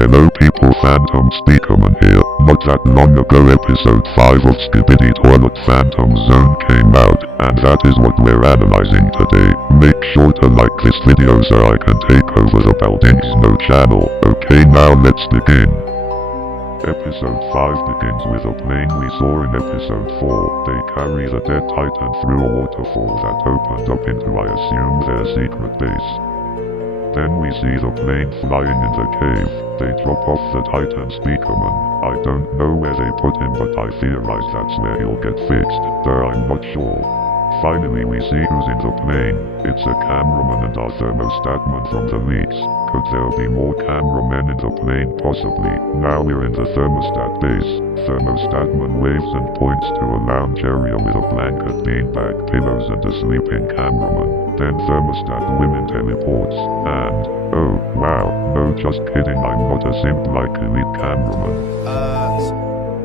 Hello people, Phantom Speakerman here. Not that long ago episode 5 of Skibidi Toilet Phantom Zone came out, and that is what we're analyzing today. Make sure to like this video so I can take over the Buildings No channel. Okay, now let's begin. Episode 5 begins with a plane we saw in episode 4. They carry the dead Titan through a waterfall that opened up into, I assume, their secret base. Then we see the plane flying in the cave. They drop off the Titan Speakerman. I don't know where they put him, but I theorize that's where he'll get fixed, though I'm not sure. Finally we see who's in the plane. It's a cameraman and our thermostatman from the leaks. Could there be more cameramen in the plane? Possibly. Now we're in the thermostat base. Thermostatman waves and points to a lounge area with a blanket, beanbag, pillows and a sleeping cameraman. Then thermostat women teleports, and, oh wow, no just kidding, I'm not a simp like elite cameraman.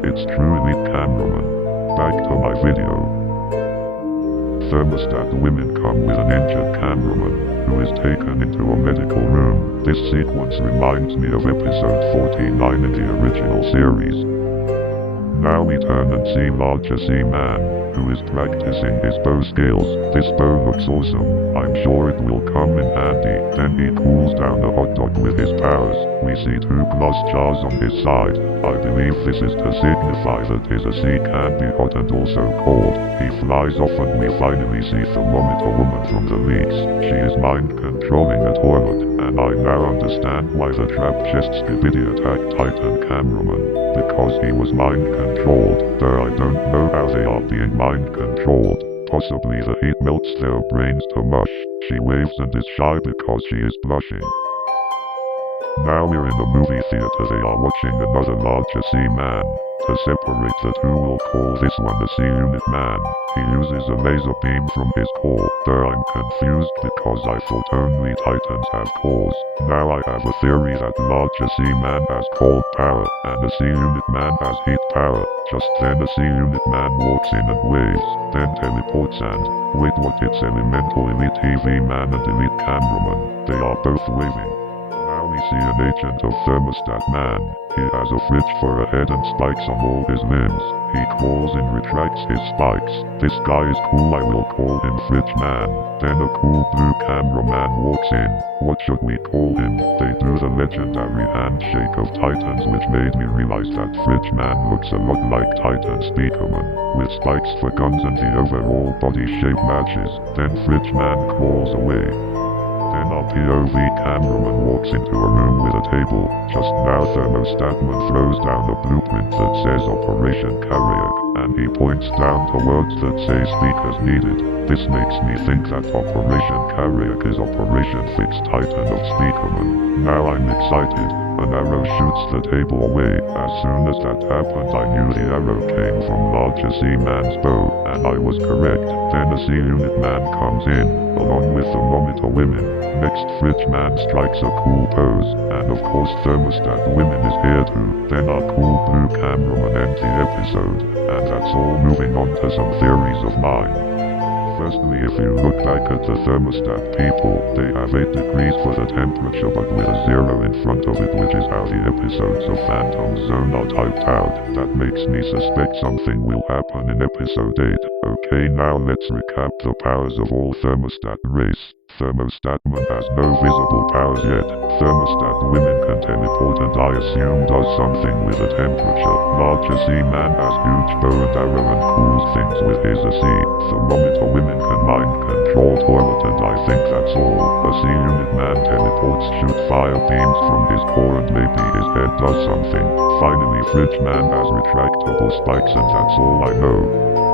It's true elite cameraman. Back to my video. Thermostat women come with an injured cameraman, who is taken into a medical room. This sequence reminds me of episode 49 in the original series. Now we turn and see Larger Sea Man, who is practicing his bow skills. This bow looks awesome. I'm sure it will come in handy. Then he cools down a hot dog with his powers. We see 2 glass jars on his side. I believe this is to signify that his sea can be hot and also cold. He flies off and we finally see Thermometer Woman from the leaks. She is mind controlling a toilet, and I now understand why the trap chest Skibidi attacked Titan cameraman. Because he was mind controlled, though I don't know how they are being mind controlled. Possibly the heat melts their brains to mush. She waves and is shy because she is blushing. Now we're in the movie theater. They are watching another Larger Sea Man. To separate the two, we'll call this one the Sea Unit Man. He uses a laser beam from his core, though I'm confused because I thought only Titans have cores. Now I have a theory that Larger Sea Man has cold power, and the Sea Unit Man has heat power. Just then a Sea Unit Man walks in and waves, then teleports and, wait what, it's Elemental Elite TV Man and Elite Cameraman. They are both waving. Now we see an agent of Thermostat Man. He has a fridge for a head and spikes on all his limbs. He crawls and retracts his spikes. This guy is cool, I will call him Fridge Man. Then a cool blue cameraman walks in. What should we call him? They do the legendary handshake of Titans, which made me realize that Fridge Man looks a lot like Titan Speakerman, with spikes for guns and the overall body shape matches. Then Fridge Man crawls away. Then our POV cameraman walks into a room with a table. Just now Thermostatman throws down a blueprint that says Operation Carrier, and he points down to words that say speakers needed. This makes me think that Operation Carrier is Operation Fix Titan of Speakerman. Now I'm excited. An arrow shoots the table away. As soon as that happened, I knew the arrow came from Larger Sea Man's bow, and I was correct. Then a Sea Unit Man comes in, along with Thermometer Women. Next Fridge Man strikes a cool pose, and of course Thermostat Women is here too. Then our cool blue cameraman ends the episode, and that's all. Moving on to some theories of mine. Firstly, if you look back at the thermostat people, they have 8 degrees for the temperature but with a 0 in front of it, which is how the episodes of Phantom Zone are typed out. That makes me suspect something will happen in episode 8. Okay, now let's recap the powers of all thermostat race. Thermostatman has no visible powers yet. Thermostat women can teleport and I assume does something with the temperature. Larger Sea Man has huge bow and arrow and cools things with his sea. Thermometer women can mind control toilet, and I think that's all. A Sea Unit Man teleports, shoot fire beams from his core, and maybe his head does something. Finally Fridge Man has retractable spikes, and that's all I know.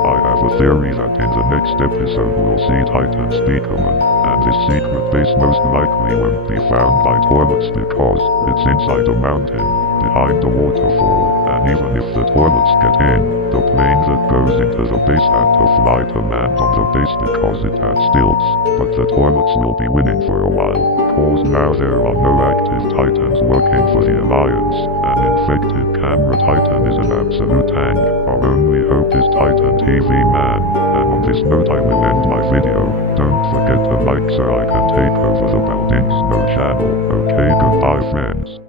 I have a theory that in the next episode we'll see Titan Speakerman, and this secret base most likely won't be found by toilets because it's inside a mountain, behind a waterfall, and even if the toilets get in, the plane that goes into the base had to fly to land on the base because it had stilts, but the toilets will be winning for a while, cause now there are no active Titans working for the Alliance. An infected camera Titan is an absolute tank. Our only hope is Titan TV Man. And on this note I will end my video. Don't forget to like so I can take over the Buildings No channel. Okay, goodbye friends.